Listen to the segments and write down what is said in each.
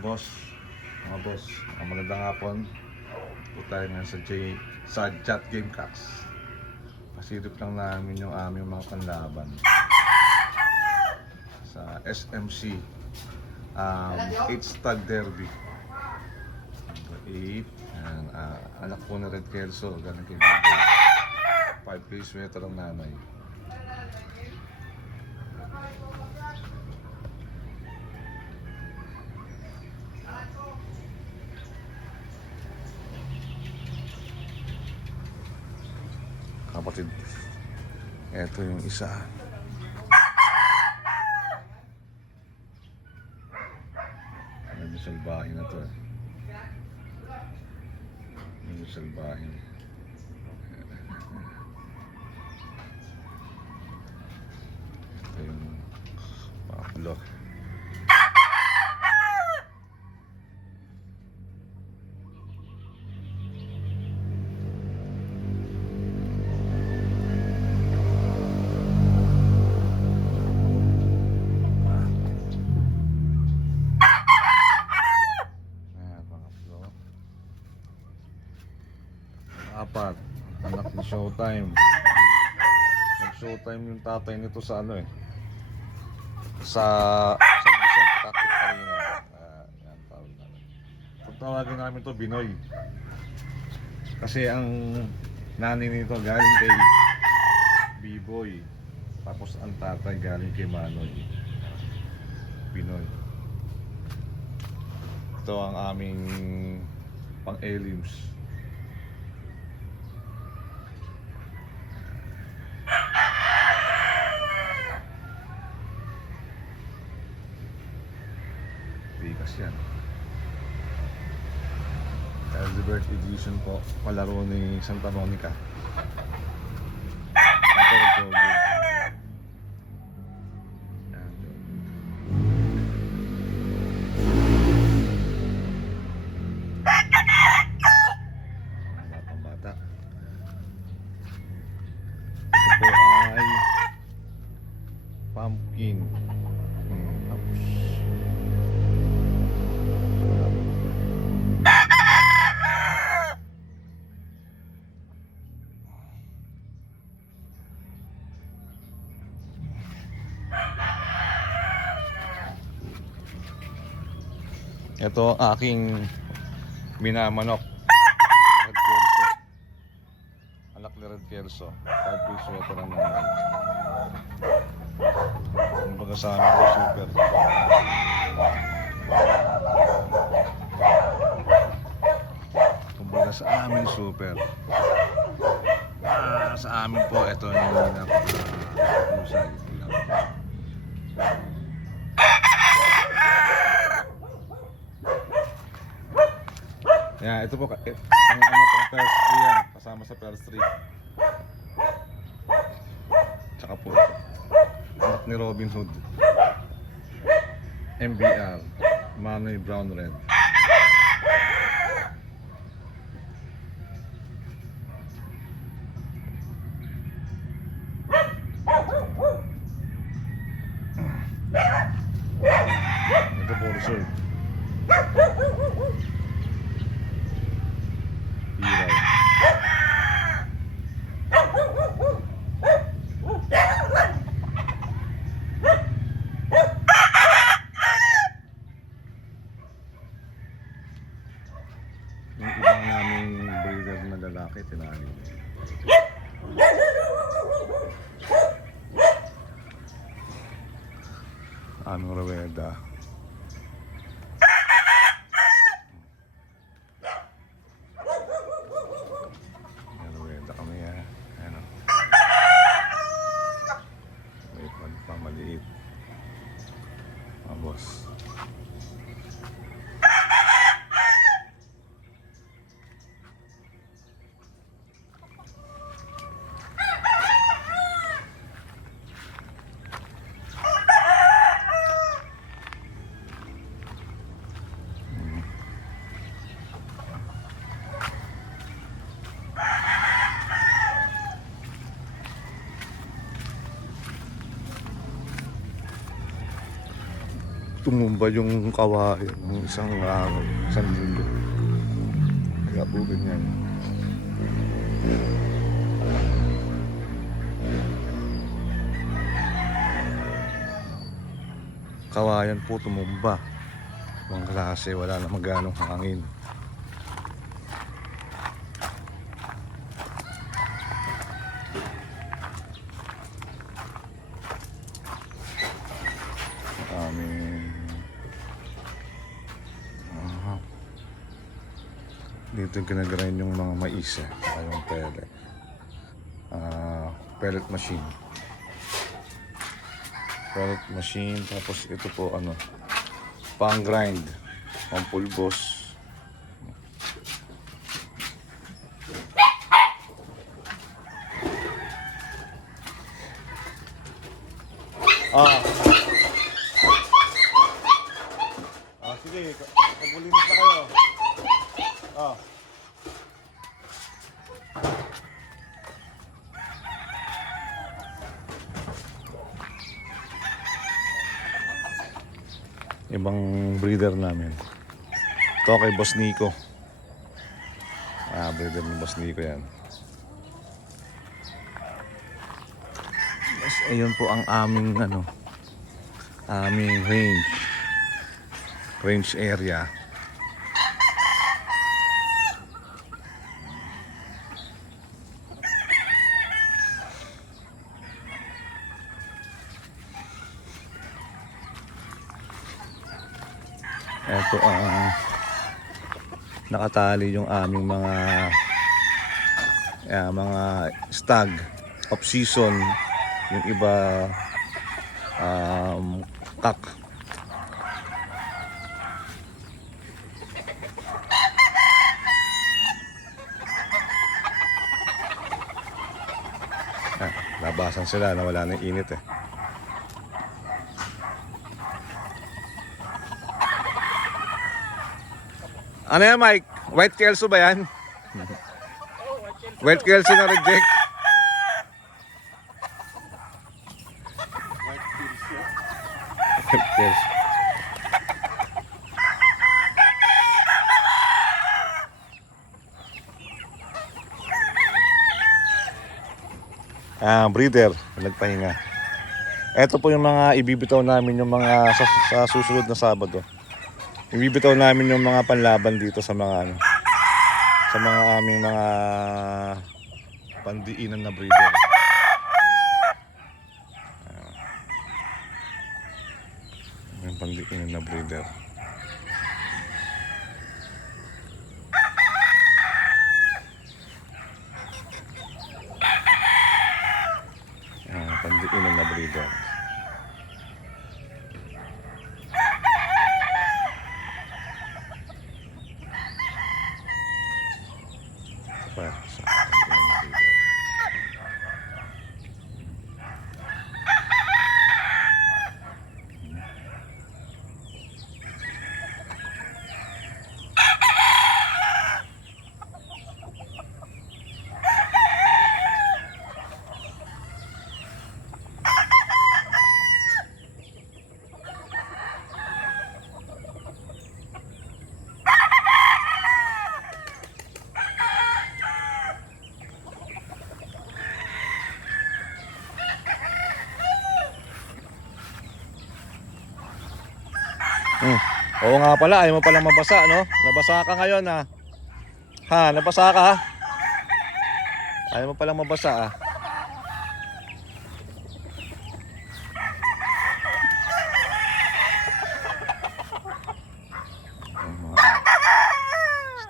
boss, magandang hapon. Ito tayo ngayon sa Chat Gamecocks. Pasilip lang namin yung aming mga panlaban sa SMC 8 Stag Derby. 8 and, anak po na Red Kelso, galing kay Bibo. 5 days sweater ang nanay. Kapatid, eto yung isa. Medyo salbahin na to eh. Medyo salbahin. Ito yung pakulo. Apat, anak ni Showtime. Nag-showtime yung tatay nito sa ano eh, sa San Vicente Tactic Arena. Yan, tawag namin. Kung tawagin namin to Binoy, kasi ang nanay nito galing kay B-Boy, tapos ang tatay galing kay Manoy. Binoy. Ito ang aming pang-elims. Tikas yan. Elizabeth Edition po, palaro ni Santa Monica. Ito rin po. Batang bata. Ito po ay pumpkin. Tapos ito ang aking minamanok, Red Kelso. Anak ni Red Kelso. 5 piece sweater ang nanay. Kumbaga sa amin ko super. Kumbaga sa amin super. Sa amin po ito yung napaka-husay. Yeah, ito po ang pang first tree yan, kasama sa first tree. Tsaka po anak ni Robin Hood, MBR, Manoy Brown Red. Ito po reserve. Hiraw. Yung ibang naming breeder na lalaki, tinali. Aming Roweda. Roweda kami ha. Ano? May pamaliit. Mga boss. tumumba yung kawayan ng isang araw, isang linggo. Kaya po ganyan. Kawayan po tumumba. Ang klase, wala na maganong hangin. Dito ginagrind yung mga mais saka yung pellet. Pellet machine. Pellet machine, tapos ito po ano, pang grind, pang pulbos. Sige, pagbulimit na kayo. Ibang breeder namin. Ito kay Boss Nico. Breeder ni Boss Nico yan. Yes, ayun po ang aming ano, aming range area. Ito ang nakatali yung aming mga stag off season, yung iba kak. Labasan sila na wala nang init eh. Ano yan, Mike? White Kelso ba yan? White Kelso na reject. White Kelso. Breeder, nagpahinga. Ito po yung mga ibibitaw namin yung mga sa susunod na Sabado. Ibibitaw namin yung mga panlaban dito sa mga ano, sa mga aming mga pandiinan na breeder. Yung pandiinan na breeder. Pandiinan na breeder. Oo nga pala, ayaw mo palang mabasa, no? Nabasa ka ngayon, ha? Ha, nabasa ka, ha? Ayaw mo palang mabasa, ha?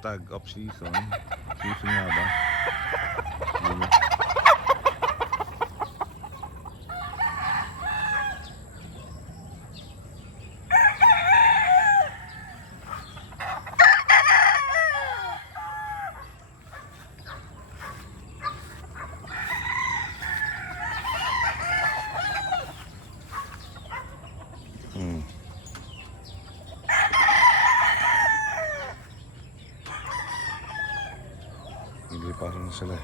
Stag off season. Season nga ba? Hindi pa rin sila.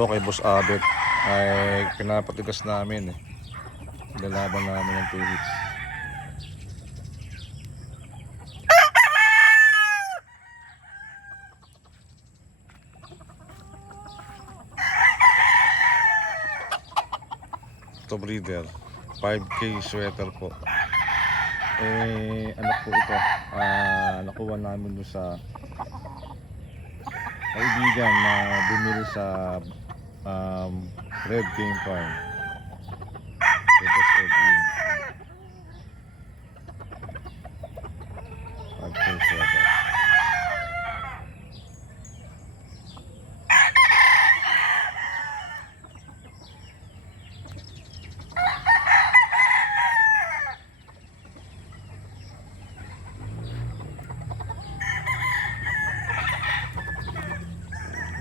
to kay Boss Abet ay pinapatigas namin eh. Lalaban namin ng 2 hits. Ito breeder, 5K sweater po. Anak po ito. Nakuha namin doon sa kaibigan na bumili sa Red Game Farm. Boss Edwin. 5K sweater.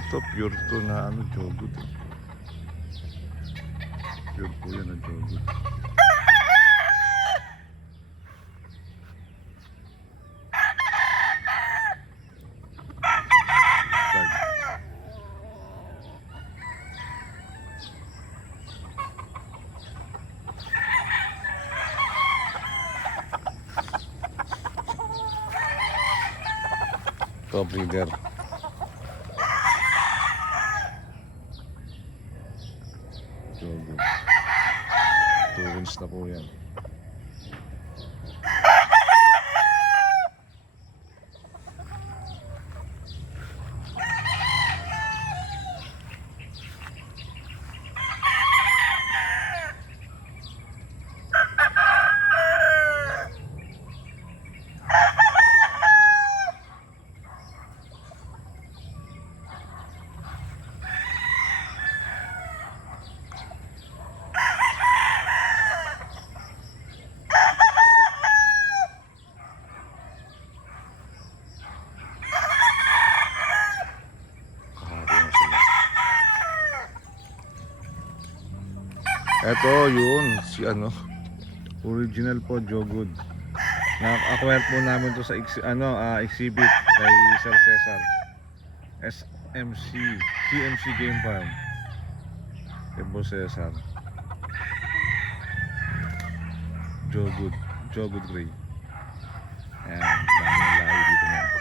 Ito pure to na jogwood eh. Pure po yan na jogwood. Tag. Ito breeder. Jogwood. 2 wins na po yan. Eto yun, si original po jogwood. Na-acquire po namin to sa exhibit kay Sir Cesar. CMC Game Farm. Kay Boss Cesar. Jogwood Gray. Ayan, dami ng lahi dito na.